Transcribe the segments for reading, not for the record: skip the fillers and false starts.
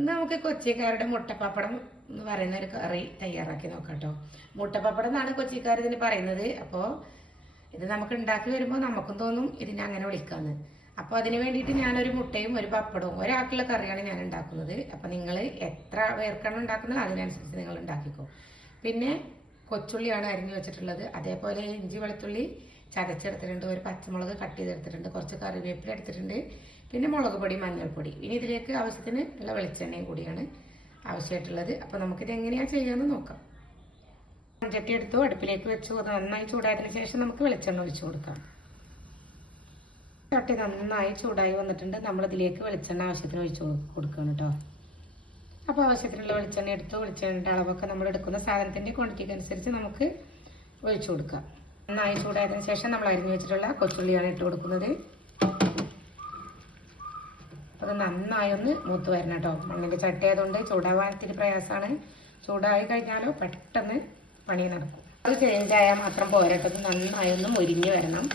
ഇന്ന് നമുക്ക് കൊച്ചിക്കാരുടെ മുട്ടപ്പപ്പടം എന്ന് പറയുന്ന ഒരു കറി തയ്യാറാക്കി നോക്കാം കേട്ടോ. മുട്ടപ്പപ്പടം എന്നാണ് കൊച്ചിക്കാർ ഇതിന് പറയുന്നത്. അപ്പോൾ ഇത് നമുക്ക് ഉണ്ടാക്കി വരുമ്പോൾ നമുക്കും തോന്നും ഇതിനെ അങ്ങനെ വിളിക്കാന്ന്. അപ്പോൾ അതിന് വേണ്ടിയിട്ട് ഞാനൊരു മുട്ടയും ഒരു പപ്പടവും ഒരാൾക്കുള്ള കറിയാണ് ഞാൻ ഉണ്ടാക്കുന്നത്. അപ്പോൾ നിങ്ങൾ എത്ര പേർക്കാണ് ഉണ്ടാക്കുന്നത് അതിനനുസരിച്ച് നിങ്ങൾ ഉണ്ടാക്കിക്കോ. പിന്നെ കൊച്ചുള്ളിയാണ് അരിഞ്ഞു വെച്ചിട്ടുള്ളത്. അതേപോലെ ഇഞ്ചി വെളുത്തുള്ളി ചതച്ചെടുത്തിട്ടുണ്ട്, ഒരു പച്ചമുളക് കട്ട് ചെയ്തെടുത്തിട്ടുണ്ട്, കുറച്ച് കറിവേപ്പില എടുത്തിട്ടുണ്ട്, പിന്നെ മുളക് പൊടി മഞ്ഞൾപ്പൊടി. ഇനി ഇതിലേക്ക് ആവശ്യത്തിന് ഉള്ള വെളിച്ചെണ്ണയും കൂടിയാണ് ആവശ്യമായിട്ടുള്ളത്. അപ്പോൾ നമുക്കിത് എങ്ങനെയാണ് ചെയ്യാമെന്ന് നോക്കാം. മൺചട്ടി എടുത്തു, അടുപ്പിലേക്ക് വെച്ചു. അത് നന്നായി ചൂടായതിനു ശേഷം നമുക്ക് വെളിച്ചെണ്ണ ഒഴിച്ചു കൊടുക്കാം. ചട്ടി നന്നായി ചൂടായി വന്നിട്ടുണ്ട്. നമ്മളിതിലേക്ക് വെളിച്ചെണ്ണ ആവശ്യത്തിന് ഒഴിച്ചു കൊടുക്കണം കേട്ടോ. അപ്പോൾ ആവശ്യത്തിനുള്ള വെളിച്ചെണ്ണ എടുത്തു. വെളിച്ചെണ്ണയുടെ അളവൊക്കെ നമ്മൾ എടുക്കുന്ന സാധനത്തിൻ്റെ ക്വാണ്ടിറ്റിക്ക് അനുസരിച്ച് നമുക്ക് ഒഴിച്ചു കൊടുക്കാം. നന്നായി ചൂടായതിനു ശേഷം നമ്മൾ അരിഞ്ഞു വെച്ചിട്ടുള്ള കൊച്ചുള്ളിയാണ് ഇട്ട് കൊടുക്കുന്നത്. അത് നന്നായി ഒന്ന് മൂത്ത് വരണം കേട്ടോ. മണ്ണിൻ്റെ ചട്ടി ആയതുകൊണ്ട് ചൂടാവാൻ ഇത്തിരി പ്രയാസമാണ്. ചൂടായി കഴിഞ്ഞാലോ പെട്ടെന്ന് പണി നടക്കും. അത് ചേഞ്ച് ആയാൽ മാത്രം പോരട്ടത്, നന്നായി ഒന്ന് മുരിഞ്ഞ് വരണം.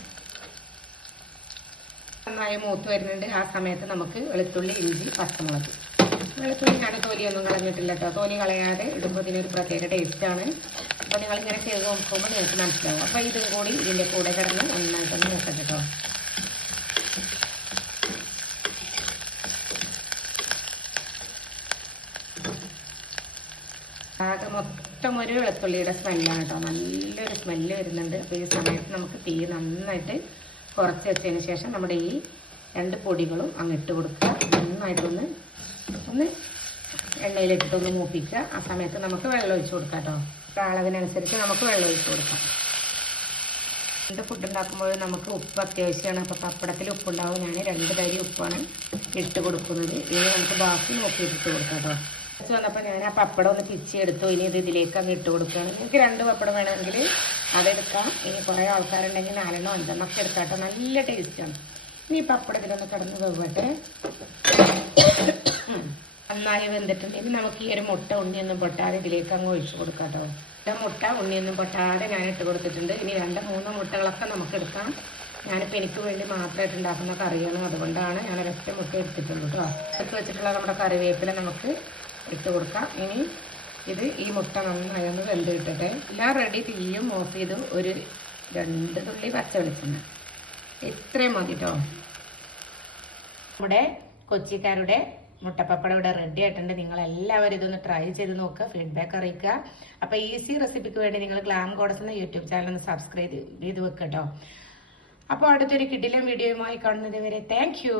നന്നായി മൂത്ത് വരുന്നുണ്ട്. ആ സമയത്ത് നമുക്ക് വെളുത്തുള്ളി, ഇഞ്ചി, പച്ചമുളക്. വെളുത്തുള്ളി ഞാൻ തൊലിയൊന്നും കളഞ്ഞിട്ടില്ല കേട്ടോ. തൊലി കളയാതെ ഇടുമ്പോൾ ഇതിനൊരു പ്രത്യേക ടേസ്റ്റാണ്. അപ്പോൾ നിങ്ങളിങ്ങനെ ചെയ്ത് നോക്കുമ്പോൾ നിങ്ങൾക്ക് മനസ്സിലാവും. അപ്പോൾ ഇതും കൂടി ഇതിൻ്റെ കൂടെ കിടന്ന് നന്നായിട്ടൊന്ന് നോക്കട്ടെ കേട്ടോ. ആകെ മൊത്തം ഒരു വെളുത്തുള്ളിയുടെ സ്മെല്ലാണ് കേട്ടോ. നല്ലൊരു സ്മെല്ല് വരുന്നുണ്ട്. അപ്പോൾ ഈ സമയത്ത് നമുക്ക് തീ നന്നായിട്ട് കുറച്ച് വെച്ചതിന് ശേഷം നമ്മുടെ ഈ രണ്ട് പൊടികളും അങ്ങിട്ട് കൊടുക്കുക. നന്നായിട്ടൊന്ന് എണ്ണയിലിട്ടിട്ടൊന്ന് മൂപ്പിക്കുക. ആ സമയത്ത് നമുക്ക് വെള്ളം ഒഴിച്ച് കൊടുക്കാം കേട്ടോ. അളവിനനുസരിച്ച് നമുക്ക് വെള്ളം ഒഴിച്ച് കൊടുക്കാം. രണ്ട് ഫുഡ് ഉണ്ടാക്കുമ്പോൾ നമുക്ക് ഉപ്പ് അത്യാവശ്യമാണ്. അപ്പോൾ പപ്പടത്തിൽ ഉപ്പുണ്ടാവും. ഞാൻ 2 തരി ഉപ്പാണ് ഇട്ട് കൊടുക്കുന്നത്. ഇനി നമുക്ക് ബാക്കി നോക്കിയിട്ടിട്ട് കൊടുക്കാം കേട്ടോ. കുറച്ച് വന്നപ്പോൾ ഞാൻ ആ പപ്പടം ഒന്ന് പിച്ചെടുത്തു. ഇനി ഇത് ഇതിലേക്ക് അങ്ങ് ഇട്ട് കൊടുക്കുകയാണ്. നിങ്ങൾക്ക് 2 പപ്പടം വേണമെങ്കിൽ അതെടുക്കാം. ഇനി കുറേ ആൾക്കാരുണ്ടെങ്കിൽ 4 5 ഒക്കെ എടുക്കാം കേട്ടോ. നല്ല ടേസ്റ്റാണ്. ഇനി പപ്പടത്തിലൊന്ന് കിടന്ന് വെവട്ടെ. നന്നായി വെന്തിട്ടുണ്ട്. ഇനി നമുക്ക് ഈ ഒരു മുട്ട ഉണ്ണിയൊന്നും പൊട്ടാതെ ഇതിലേക്ക് അങ്ങ് ഒഴിച്ചു കൊടുക്കാം കേട്ടോ. മുട്ട ഉണ്ണിയൊന്നും പൊട്ടാതെ ഞാൻ ഇട്ട് കൊടുത്തിട്ടുണ്ട്. ഇനി 2 3 മുട്ടകളൊക്കെ നമുക്ക് എടുക്കാം. ഞാനിപ്പോൾ എനിക്ക് വേണ്ടി മാത്രമായിട്ട് ഉണ്ടാക്കുന്ന കറിയാണ്. അതുകൊണ്ടാണ് ഞാൻ ഒരൊറ്റ മുട്ട എടുത്തിട്ടുള്ളൂ കേട്ടോ. എടുത്ത് വെച്ചിട്ടുള്ള നമ്മുടെ കറിവേപ്പില നമുക്ക് ഇട്ട് കൊടുക്കാം. ഇനി ഈ മുട്ട നന്നായി ഒന്ന് വെന്ത് കിട്ടട്ടെ. എല്ലാം റെഡി. തീയും ഓഫ് ചെയ്തു. ഒരു 2 തുള്ളി പച്ച വെളിച്ചെണ്ണ, ഇത്രയും മതി കേട്ടോ. നമ്മുടെ കൊച്ചിക്കാരുടെ മുട്ടപ്പപ്പടം ഇവിടെ റെഡി ആയിട്ടുണ്ട്. നിങ്ങളെല്ലാവരും ഇതൊന്ന് ട്രൈ ചെയ്ത് നോക്കുക, ഫീഡ്ബാക്ക് അറിയിക്കുക. അപ്പോൾ ഈസി റെസിപ്പിക്ക് വേണ്ടി നിങ്ങൾ ഗ്ലാം ഗോഡസ് എന്ന യൂട്യൂബ് ചാനൽ ഒന്ന് സബ്സ്ക്രൈബ് ചെയ്ത് വെക്കുക കേട്ടോ. അപ്പോൾ അടുത്തൊരു കിടിലൻ വീഡിയോയുമായി കാണുന്നത് വരെ താങ്ക് യു.